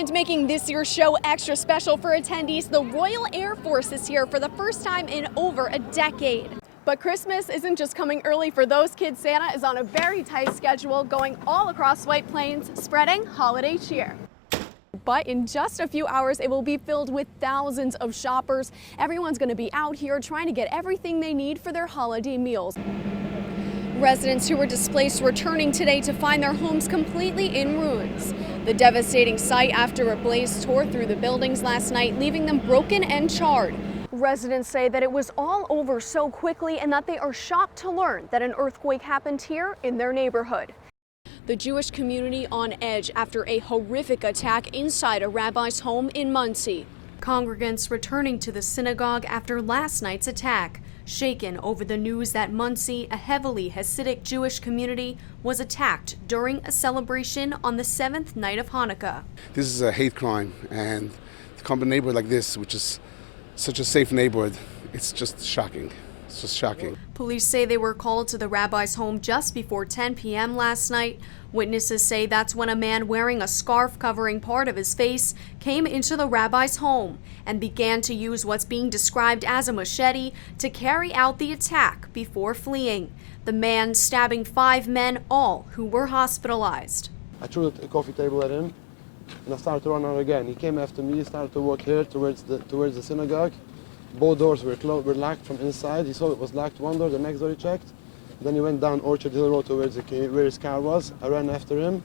And making this year's show extra special for attendees, the Royal Air Force is here for the first time in over a decade. But Christmas isn't just coming early for those kids. Santa is on a very tight schedule, going all across White Plains, spreading holiday cheer. But in just a few hours, it will be filled with thousands of shoppers. Everyone's going to be out here trying to get everything they need for their holiday meals. Residents who were displaced returning today to find their homes completely in ruins. The devastating sight after a blaze tore through the buildings last night, leaving them broken and charred. Residents say that it was all over so quickly and that they are shocked to learn that an earthquake happened here in their neighborhood. The Jewish community on edge after a horrific attack inside a rabbi's home in Muncie. Congregants returning to the synagogue after last night's attack, shaken over the news that Muncie, a heavily Hasidic Jewish community, was attacked during a celebration on the 7th night of Hanukkah. This is a hate crime, and to come to a neighborhood like this, which is such a safe neighborhood, it's just shocking. It's just shocking. Police say they were called to the rabbi's home just before 10 p.m. last night. Witnesses say that's when a man wearing a scarf covering part of his face came into the rabbi's home and began to use what's being described as a machete to carry out the attack before fleeing. The man stabbing 5 men, all who were hospitalized. I threw a coffee table at him and I started to run out again. He came after me, started to walk here towards the synagogue. Both doors were locked from inside. He saw it was locked one door, the next door he checked. Then he went down Orchard Hill Road to where his car was. I ran after him.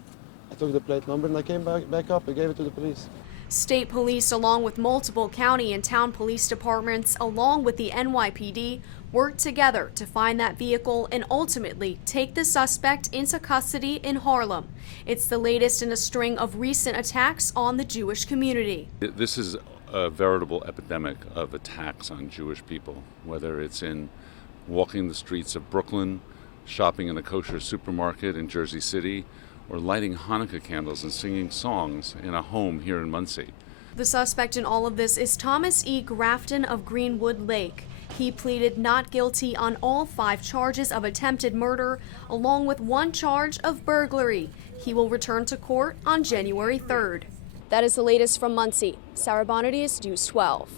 I took the plate number and I came back up and gave it to the police. State police, along with multiple county and town police departments, along with the NYPD, worked together to find that vehicle and ultimately take the suspect into custody in Harlem. It's the latest in a string of recent attacks on the Jewish community. This is a veritable epidemic of attacks on Jewish people, whether it's in walking the streets of Brooklyn, shopping in a kosher supermarket in Jersey City, or lighting Hanukkah candles and singing songs in a home here in Muncie. The suspect in all of this is Thomas E. Grafton of Greenwood Lake. He pleaded not guilty on all 5 charges of attempted murder, along with 1 charge of burglary. He will return to court on January 3rd. That is the latest from Muncie. Sara, Bonadies, News 12.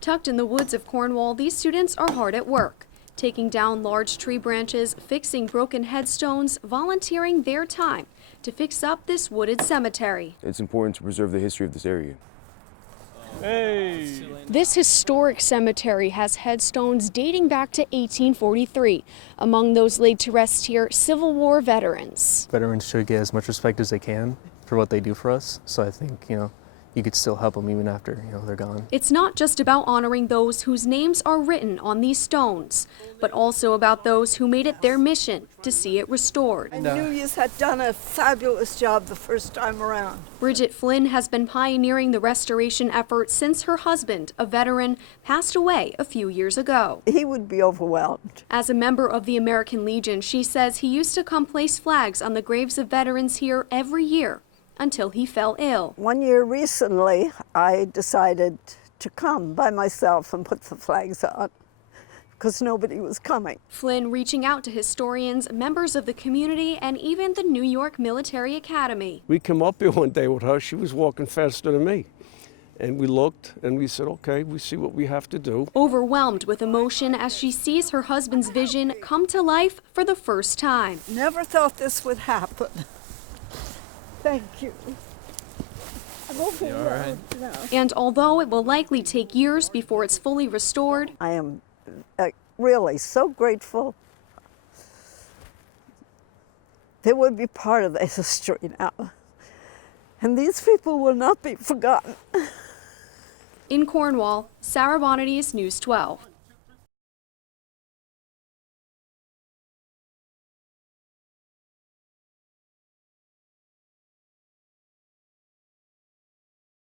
Tucked in the woods of Cornwall, these students are hard at work, taking down large tree branches, fixing broken headstones, volunteering their time to fix up this wooded cemetery. It's important to preserve the history of this area. Hey. This historic cemetery has headstones dating back to 1843. Among those laid to rest here, Civil War veterans. Veterans should get as much respect as they can for what they do for us. So I think, you could still help them even after, they're gone. It's not just about honoring those whose names are written on these stones, but also about those who made it their mission to see it restored. I knew you had done a fabulous job the first time around. Bridget Flynn has been pioneering the restoration effort since her husband, a veteran, passed away a few years ago. He would be overwhelmed. As a member of the American Legion, she says he used to come place flags on the graves of veterans here every year, until he fell ill. One year recently, I decided to come by myself and put the flags on because nobody was coming. Flynn reaching out to historians, members of the community, and even the New York Military Academy. We came up here one day with her. She was walking faster than me. And we looked and we said, okay, we see what we have to do. Overwhelmed with emotion as she sees her husband's vision come to life for the first time. Never thought this would happen. Thank you. I'm overwhelmed now. And although it will likely take years before it's fully restored, I am really so grateful they would be part of the history now. And these people will not be forgotten. In Cornwall, Sara, Bonadies, News 12.